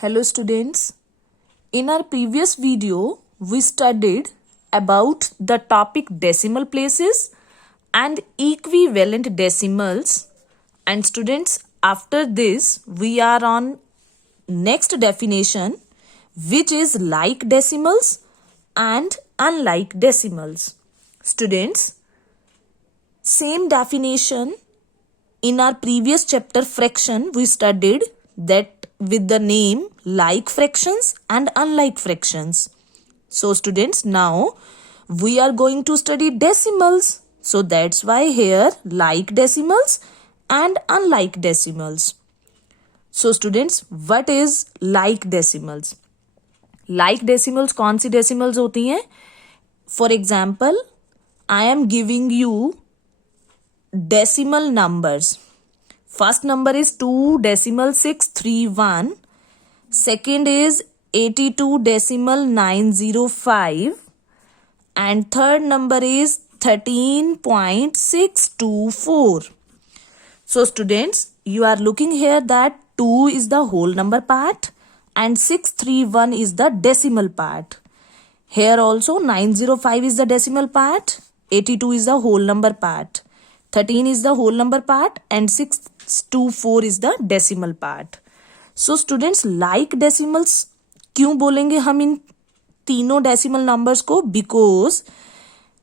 Hello students, in our previous video we studied about the topic decimal places and equivalent decimals, and students, after this we are on next definition, which is like decimals and unlike decimals. Students, same definition in our previous chapter fraction we studied that with the name like fractions and unlike fractions. So students, now we are going to study decimals. So that's why here like decimals and unlike decimals. So students, what is like decimals? Like decimals कौन सी decimals होती हैं? For example, I am giving you decimal numbers. First number is 2.631. Second is 82.905. And third number is 13.624. So students, you are looking here that 2 is the whole number part and 631 is the decimal part. Here also 905 is the decimal part, 82 is the whole number part, 13 is the whole number part and 624 is the decimal part. So students, like decimals क्यों बोलेंगे हम इन तीनों decimal numbers को? Because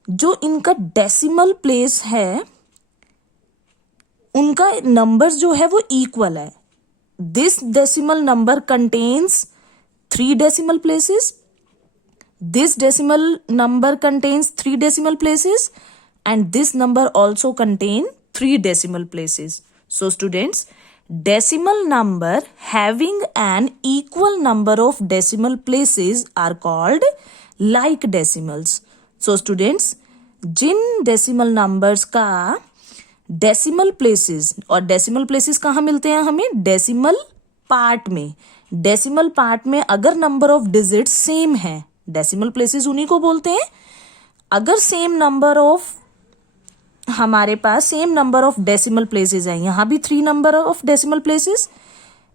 जो इनका decimal place है उनका numbers जो है वो इक्वल है. This decimal number contains 3 decimal places, this decimal number contains 3 decimal places and this number also contain 3 decimal places. So students, decimal number having an equal number of decimal places are called like decimals. So students, Jin decimal numbers का decimal places, और decimal places कहाँ मिलते हैं हमें? decimal part में. decimal part में अगर number of digits same है, डेसिमल प्लेसेस उन्हीं को बोलते हैं. अगर सेम नंबर ऑफ हमारे पास same number of decimal places है, यहां भी 3 number of decimal places,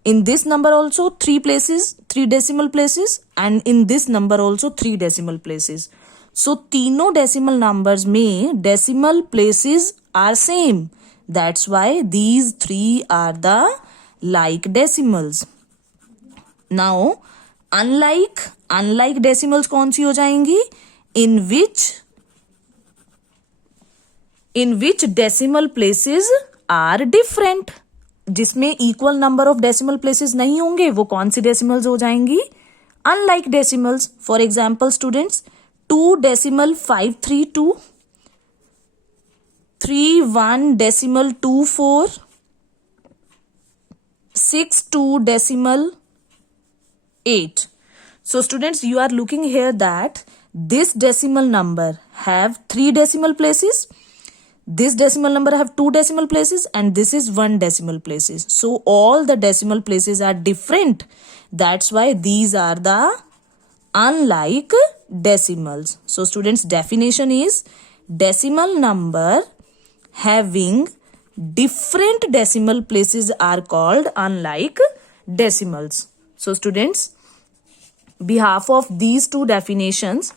in this number also 3 places, 3 decimal places and in this number also 3 decimal places. So तीनों डेसिमल नंबर्स में decimal places are same. That's why these 3 are the like decimals. Now unlike decimals कौन सी हो जाएंगी? इन which decimal places are different. जिसमें equal number of decimal places नहीं होंगे वो कौन सी डेसिमल्स हो जाएंगी? Unlike decimals. For example students, 2.532, 31.24, 62.8. So students, you are looking here that this decimal number have 3 decimal places, this decimal number have 2 decimal places and this is 1 decimal places. So all the decimal places are different. That's why these are the unlike decimals. So students, definition is decimal number having different decimal places are called unlike decimals. So students, behalf of these two definitions,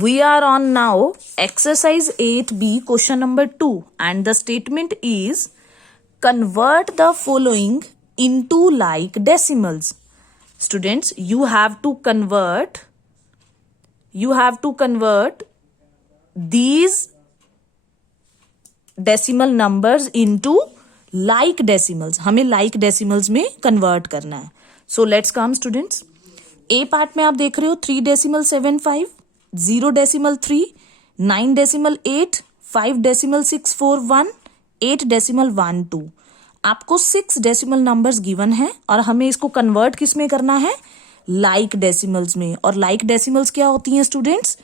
we are on now exercise 8b question number 2 and the statement is convert the following into like decimals. Students, you have to convert these decimal numbers into like decimals. हमें like decimals में convert करना है. So let's come students. A part में आप देख रहे हो 3.75, 0.3, 9.8, 5.641, 8.12. आपको 6 डेसिमल नंबर्स गिवन है और हमें इसको कन्वर्ट किस में करना है? लाइक डेसिमल्स में. और लाइक डेसिमल्स क्या होती हैं students?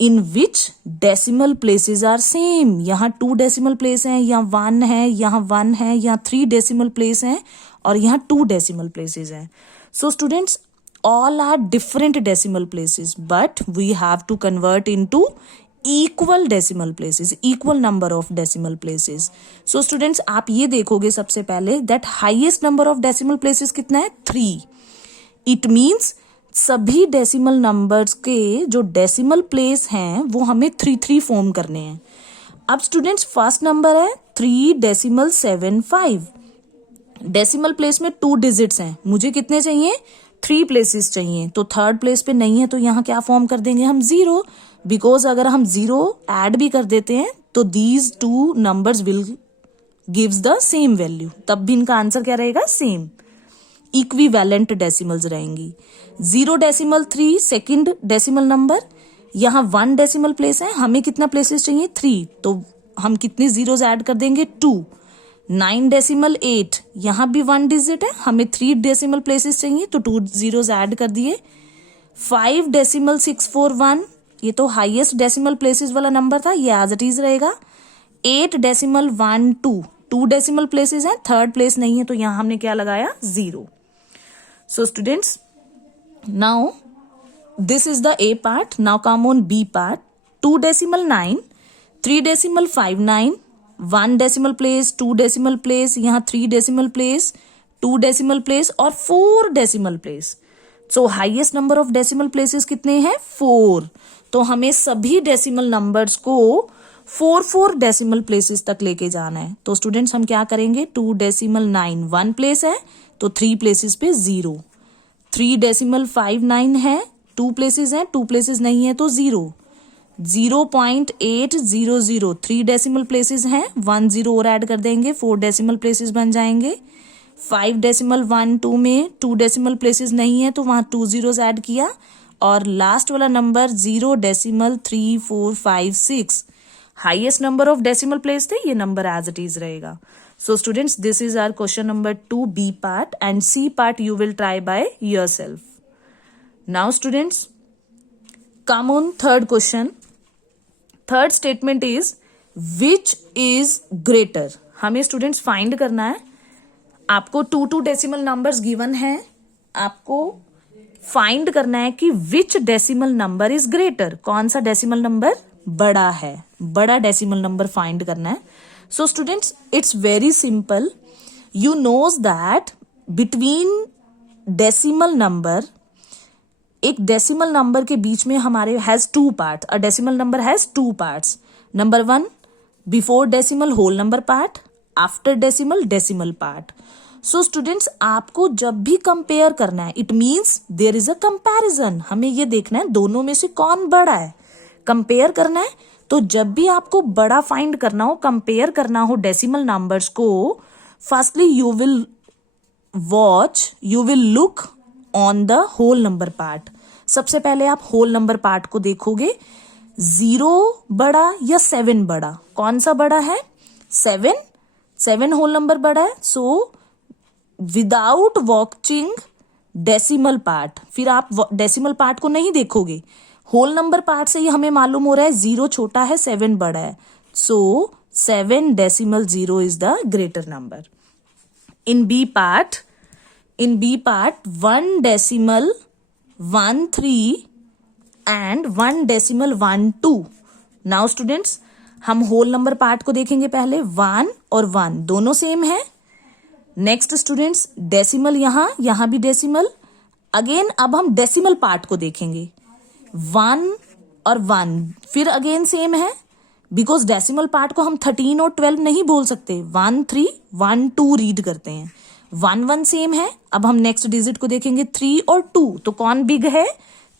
In which decimal places are same. यहाँ 2 डेसिमल प्लेस हैं, यहाँ 1 है, यहाँ 1 है, यहाँ 3 डेसिमल प्लेस हैं और यहाँ 2 डेसिमल प्लेसेस हैं. So students, all are different decimal places but we have to convert into equal decimal places, equal number of decimal places. So students, आप ये देखोगे सबसे पहले that highest number of decimal places कितना है? 3. It means सभी decimal numbers के जो डेसिमल प्लेस हैं वो हमें 3 फॉर्म करने हैं। अब स्टूडेंट्स फर्स्ट नंबर है 3.75। डेसिमल प्लेस में 2 डिजिट्स हैं, मुझे कितने चाहिए 3 प्लेसेस चाहिए, तो थर्ड प्लेस पे नहीं है तो यहाँ क्या फॉर्म कर देंगे हम 0, बिकॉज अगर हम 0 ऐड भी कर देते हैं तो these 2 numbers will gives the same value, तब भी इनका आंसर क्या रहेगा सेम, इक्विवेलेंट डेसिमल्स रहेंगी। 0.3 सेकेंड डेसिमल नंबर, यहाँ 1 डेसिमल प्लेस है, हमें कितना प्लेसेस चाहिए 3, तो हम कितने जीरोस ऐड कर देंगे 2। 9.8 यहाँ भी 1 डिजिट है, हमें 3 डेसिमल प्लेसेस चाहिए तो 2 जीरोस ऐड कर दिए। 5.641 ये तो हाईएस्ट डेसिमल प्लेसेस वाला नंबर था, ये एज इट इज रहेगा। 8.12 2 डेसिमल प्लेसेस हैं, थर्ड प्लेस नहीं है तो यहाँ हमने क्या लगाया 0। So students now this is the A part, now come on B part। 2.9 3.59 1 decimal place, 2 decimal place, यहाँ 3 डेसिमल प्लेस, 2 डेसिमल प्लेस और 4 decimal place. So highest number of decimal places कितने हैं 4, तो हमें सभी डेसिमल नंबर्स को 4 decimal places तक लेके जाना है। तो स्टूडेंट्स हम क्या करेंगे 2.9 1 प्लेस है तो 3 प्लेसेस पे 0, 3.59 है 2 प्लेसेस हैं, 2 प्लेसेस नहीं है तो 0, 0.800 3 डेसिमल प्लेसेस हैं, 1 0 और ऐड कर देंगे 4 डेसिमल प्लेसेस बन जाएंगे। 5.12 में 2 डेसिमल प्लेसेस नहीं है तो वहां 2 जीरोस ऐड किया, और लास्ट वाला number 0.3456 highest number of decimal place थे, ये नंबर एज इट इज रहेगा। So students this is our question number 2 B part, and C part you will try by yourself. Now students come on third question। Third statement is which is greater. हमें students find करना है, आपको 2 decimal numbers given है, आपको find करना है कि विच decimal number is greater, कौन सा डेसिमल नंबर बड़ा है, बड़ा डेसिमल नंबर फाइंड करना है। So students it's very simple, you knows that between decimal number, एक डेसिमल नंबर के बीच में हमारे has 2 part, a decimal number has 2 parts. Number 1 before decimal whole number part, after decimal decimal part. So students आपको जब भी compare करना है, it means there is a comparison, हमें ये देखना है दोनों में से कौन बड़ा है, कंपेयर करना है। तो जब भी आपको बड़ा फाइंड करना हो, कंपेयर करना हो डेसिमल नंबर्स को, firstly you will look on the whole number part. सबसे पहले आप होल नंबर पार्ट को देखोगे, 0 बड़ा या 7 बड़ा, कौन सा बड़ा है 7 होल नंबर बड़ा है। So without watching decimal part, फिर आप डेसिमल पार्ट को नहीं देखोगे, होल नंबर पार्ट से ही हमें मालूम हो रहा है 0 छोटा है 7 बड़ा है। So 7.0 is the greater number. In B part 1.13 and 1.12। Now students हम होल नंबर पार्ट को देखेंगे, पहले 1 और 1 दोनों सेम है। नेक्स्ट स्टूडेंट्स डेसिमल यहां भी डेसिमल, अगेन अब हम डेसिमल पार्ट को देखेंगे, 1 और 1 फिर अगेन सेम है, बिकॉज डेसिमल पार्ट को हम 13 और 12 नहीं बोल सकते, 1 3 1 2 रीड करते हैं। 1 1 सेम है, अब हम नेक्स्ट डिजिट को देखेंगे 3 और 2, तो कौन बिग है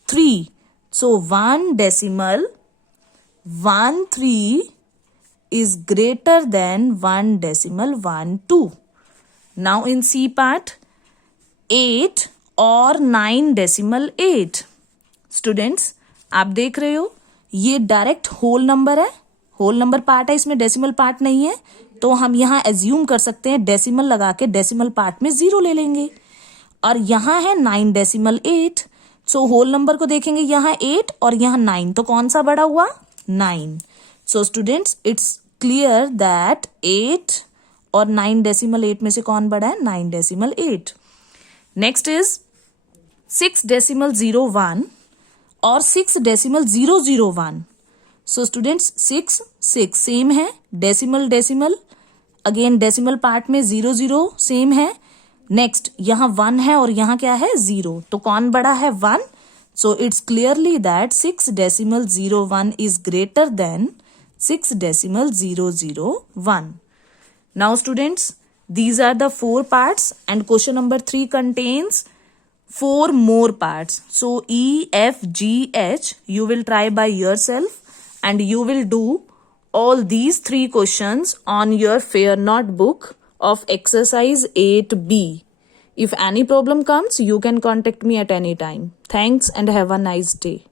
3। सो 1.13 is greater than 1.12। Now in C part 8 और 9.8। स्टूडेंट्स आप देख रहे हो ये डायरेक्ट होल नंबर है, होल नंबर पार्ट है, इसमें डेसिमल पार्ट नहीं है, तो हम यहाँ एज्यूम कर सकते हैं डेसिमल लगा के डेसिमल पार्ट में 0 ले लेंगे। और यहाँ है 9.8, सो होल नंबर को देखेंगे, यहाँ 8 और यहाँ 9, तो कौन सा बड़ा हुआ 9। सो स्टूडेंट्स इट्स क्लियर दैट 8 और 9.8 में से कौन बड़ा है 9.8। नेक्स्ट इज 6.01 और 6.001। सो स्टूडेंट्स 6 सेम है, डेसिमल अगेन डेसिमल पार्ट में 0 0 सेम है, नेक्स्ट यहाँ 1 है और यहाँ क्या है 0, तो कौन बड़ा है 1. So it's clearly that 6.01 is greater than 6.001. Now students, these are the 4 parts and question number 3 contains 4 more parts. So E, F, G, H you will try by yourself and you will do all these 3 questions on your fair notebook of exercise 8B. If any problem comes, you can contact me at any time. Thanks and have a nice day.